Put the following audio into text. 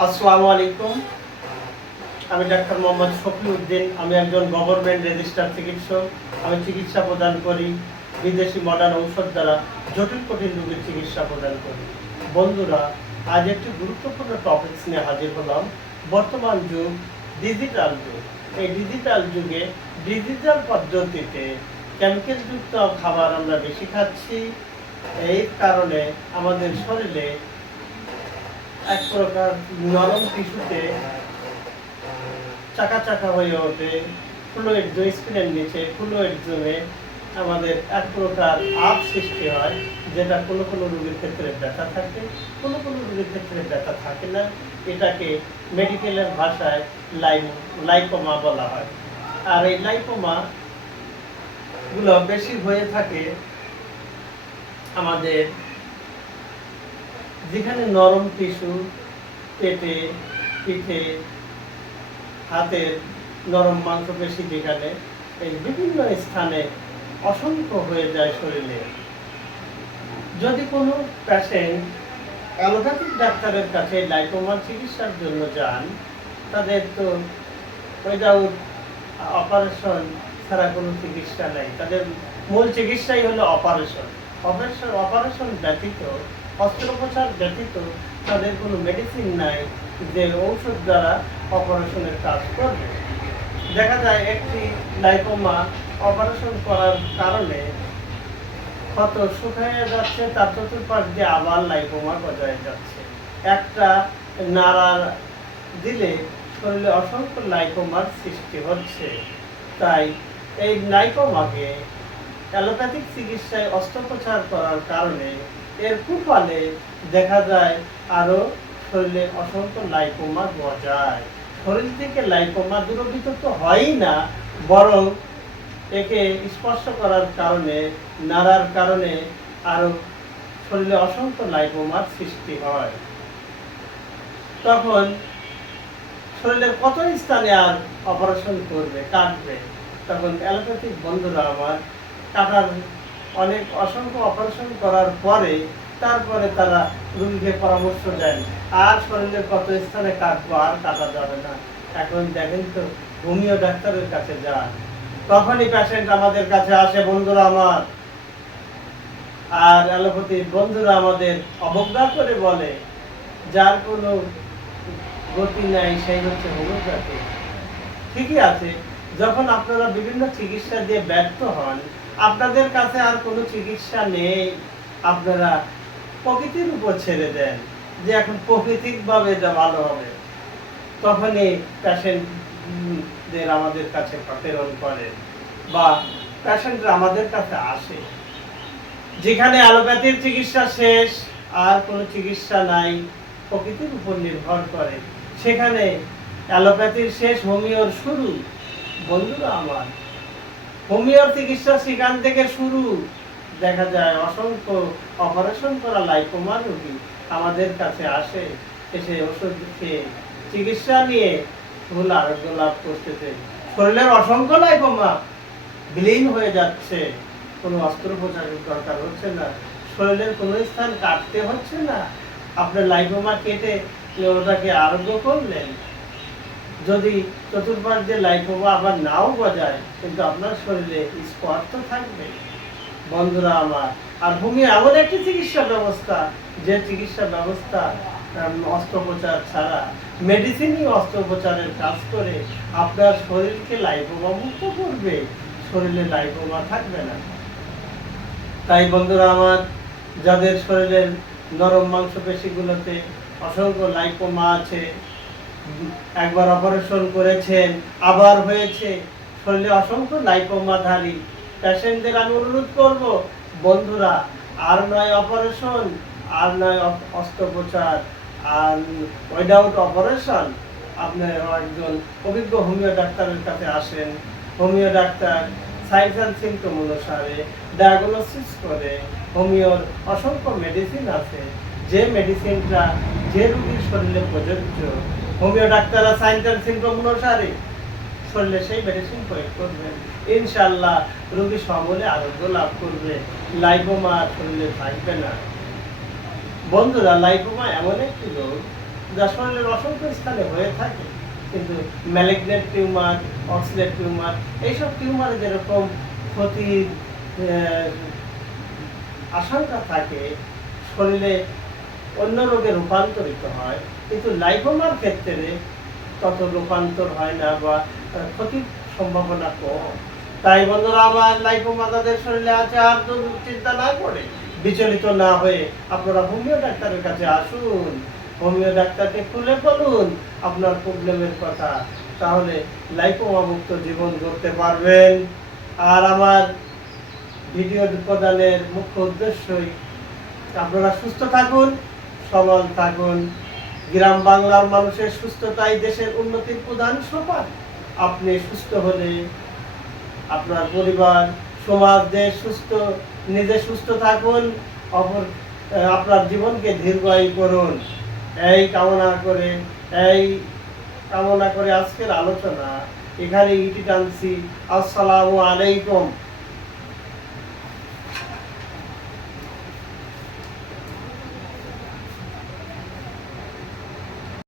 আসসালামু আলাইকুম। আমি ডাক্তার মোহাম্মদ শফি উদ্দিন আমি একজন গভর্নমেন্ট রেজিস্টার চিকিৎসক। আমি চিকিৎসা প্রদান করি বিদেশি মডার্ন ঔষধ দ্বারা জটিল কঠিন রোগের চিকিৎসা প্রদান করি। বন্ধুরা, আজ একটি গুরুত্বপূর্ণ টপিকস নিয়ে হাজির হলাম। বর্তমান যুগ ডিজিটাল যুগ। এই ডিজিটাল যুগে ডিজিটাল পদ্ধতিতে কেমিক্যালযুক্ত খাবার আমরা বেশি খাচ্ছি। এই কারণে আমাদের শরীরে এক প্রকার নরম টিস্যুতে চাকা চাকা হয়ে ওঠে ফ্লুইড স্ক্রিনের নিচে ফ্লুইড জমে আমাদের এক প্রকার আপ সৃষ্টি হয়, যেটা কোনো কোনো রোগীর ক্ষেত্রে ব্যথা থাকে, কোনো কোনো রোগীর ক্ষেত্রে ব্যথা থাকে না, এটাকে মেডিকেলের ভাষায় লাইম, লাইকোমা বলা হয়। আর এই লাইকোমা গুলো বেশি হয়ে থাকে আমাদের যেখানে নরম টিস্যু, পেটে, পিঠে হাতের নরম মাংসপেশি যেখানে, এই বিভিন্ন স্থানে অসংখ্য হয়ে যায় শরীরে। যদি কোনো পেশেন্ট অ্যালোপ্যাথিক ডাক্তারের কাছে লাইকোমার চিকিৎসার জন্য যান, তাদের তো উইদাউট অপারেশন ছাড়া কোনো চিকিৎসা নেই। তাদের মূল চিকিৎসাই হলো অপারেশন অপারেশন অপারেশন ব্যতীত অস্ত্রোপচার ব্যতীত তাদের কোনো মেডিসিন নাই যে ঔষধ দ্বারা অপারেশনের কাজ করবে। দেখা যায় একটি লাইকোমা অপারেশন করার কারণে ক্ষত শুকিয়ে যাচ্ছে, তার চতুর্পাশ দিয়ে আবার লাইকোমা গজায় যাচ্ছে। একটা নাড়া দিলে শরীরে অসংখ্য লাইকোমার সৃষ্টি হচ্ছে। তাই এই লাইকোমাকে অ্যালোপ্যাথিক চিকিৎসায় অস্ত্রোপচার করার কারণে এর কুফলে দেখা যায় আরও শরীরে অসংখ্য লাইকোমা গজায় শরীর থেকে লাইকোমা দূরভূত তো হয়ই না, বরং একে স্পর্শ করার কারণে, নাড়ার কারণে আরও শরীরে অসংখ্য লাইকোমার সৃষ্টি হয়। তখন শরীরের কত স্থানে আর অপারেশন করবে, কাটবে? তখন অ্যালোপ্যাথিক বন্ধুরা আমার কাটার অনেক অসংখ্য অপারেশন করার পরে তারপরে তারা রুগীকে পরামর্শ দেন। আর শরীরের কত স্থানে কাটবো আর কাটা যাবে না। এখন দেখেন তো, হোমিও ডাক্তারের কাছে যান। তখনই পেশেন্ট আমাদের কাছে আসে, বন্ধুরা আমার। আর অ্যালোপ্যাথি, বন্ধুরা আমাদের অবজ্ঞা করে বলে, যার কোনো গতি নাই, সেই হচ্ছে হোমিওপ্যাথি। ঠিকই আছে, যখন আপনারা বিভিন্ন চিকিৎসা দিয়ে ব্যর্থ হন, আপনাদের কাছে আর কোনো চিকিৎসা নেই। আপনারা প্রকৃতির উপর ছেড়ে দেন যে এখন প্রাকৃতিকভাবে এটা ভালো হবে। তখনই পেশেন্টদের আমাদের কাছে প্রেরণ করে বা পেশেন্টরা আমাদের কাছে আসে। যেখানে অ্যালোপ্যাথির চিকিৎসা শেষ, আর কোনো চিকিৎসা নাই, প্রকৃতির উপর নির্ভর করে। সেখানে অ্যালোপ্যাথির শেষ হোমিওর শুরু। বন্ধুরা আমার, হোমিওর চিকিৎসা সেখান থেকে শুরু। দেখা যায় অসংখ্য অপারেশন করা লাইকোমা রোগী আমাদের কাছে আসে, এসে ওষুধ খেয়ে চিকিৎসা নিয়ে ভুল আরোগ্য লাভ করতেছে শরীরের অসংখ্য লাইকোমা বিলীন হয়ে যাচ্ছে, কোনো অস্ত্রোপচারের দরকার হচ্ছে না, শরীরের কোনো স্থান কাটতে হচ্ছে না। আপনার লাইকোমা কেটে ওটাকে আরোগ্য করলেন। যদি চতুর্পাশ দিয়ে লাইকোমা আবার নাও বজায় কিন্তু আপনার শরীরে স্পট তো থাকবে। বন্ধুরা আমার। আর ভূমি, এমন একটি চিকিৎসা ব্যবস্থা, যে চিকিৎসা ব্যবস্থা অস্ত্রোপচার ছাড়া মেডিসিনই অস্ত্রোপচারের কাজ করে আপনার শরীরকে লাইকোমা মুক্ত করবে। শরীরে লাইকোমা থাকবে না। তাই বন্ধুরা আমার, যাদের শরীরের নরম মাংসপেশিগুলোতে অসংখ্য লাইকোমা আছে, একবার অপারেশন করেছেন, আবার হয়েছে, শরীরে অসংখ্য লাইকোমাধারী পেশেন্টদের আমি অনুরোধ করব, বন্ধুরা, আর নয় অপারেশন আর নয় অস্ত্রোপচার, আর উইদাউট অপারেশন আপনি একজন অভিজ্ঞ হোমিও ডাক্তারের কাছে আসেন। Homeo doctor science and symptom অনুসারে ডায়াগনোসিস করে। হোমিওর অসংখ্য মেডিসিন আছে। যে মেডিসিনটা যে রোগীর শরীরে প্রযোজ্য, হোমিও ডাক্তাররা সাইন্স অ্যান্ড সিমটম অনুসারে শরীরে সেই মেডিসিন প্রয়োগ করবেন ইনশাল্লাহ রোগী সকলে আরোগ্য লাভ করবে। লাইপোমা শরীরে থাকবে না। বন্ধুরা লাইপোমা এমন একটি রোগ যা শরীরের অসংখ্য স্থানে হয়ে থাকে। কিন্তু ম্যালিগনেন্ট টিউমার অক্সিলেট টিউমার, এইসব টিউমারে যেরকম ক্ষতির আশঙ্কা থাকে, শরীরে অন্য রোগে রূপান্তরিত হয়। কিন্তু লাইফোমার ক্ষেত্রে তত রূপান্তর হয় না বা আহ, ক্ষতির সম্ভাবনা কম। তাই বন্ধুরা আমার লাইফোমা তাদের শরীরে আছে আর চিন্তা না করে বিচলিত না হয়ে আপনারা হোমিও ডাক্তারের কাছে আসুন। হোমিও ডাক্তারকে খুলে বলুন আপনার প্রবলেমের কথা। তাহলে লাইফোমা মুক্ত জীবন করতে পারবেন। আর আমার ভিডিও প্রদানের মুখ্য উদ্দেশ্যই আপনারা সুস্থ থাকুন সবল থাকুন। গ্রাম বাংলার মানুষের সুস্থতাই দেশের উন্নতির প্রধান সোপান। আপনি সুস্থ হলে আপনার পরিবার, সমাজ, দেশ সুস্থ, নিজে সুস্থ থাকুন, অপর আপনার জীবনকে দীর্ঘায়ু করুন। এই কামনা করে, এই কামনা করে আজকের আলোচনা এখানে ইটি টানছি। আসসালামু আলাইকুম।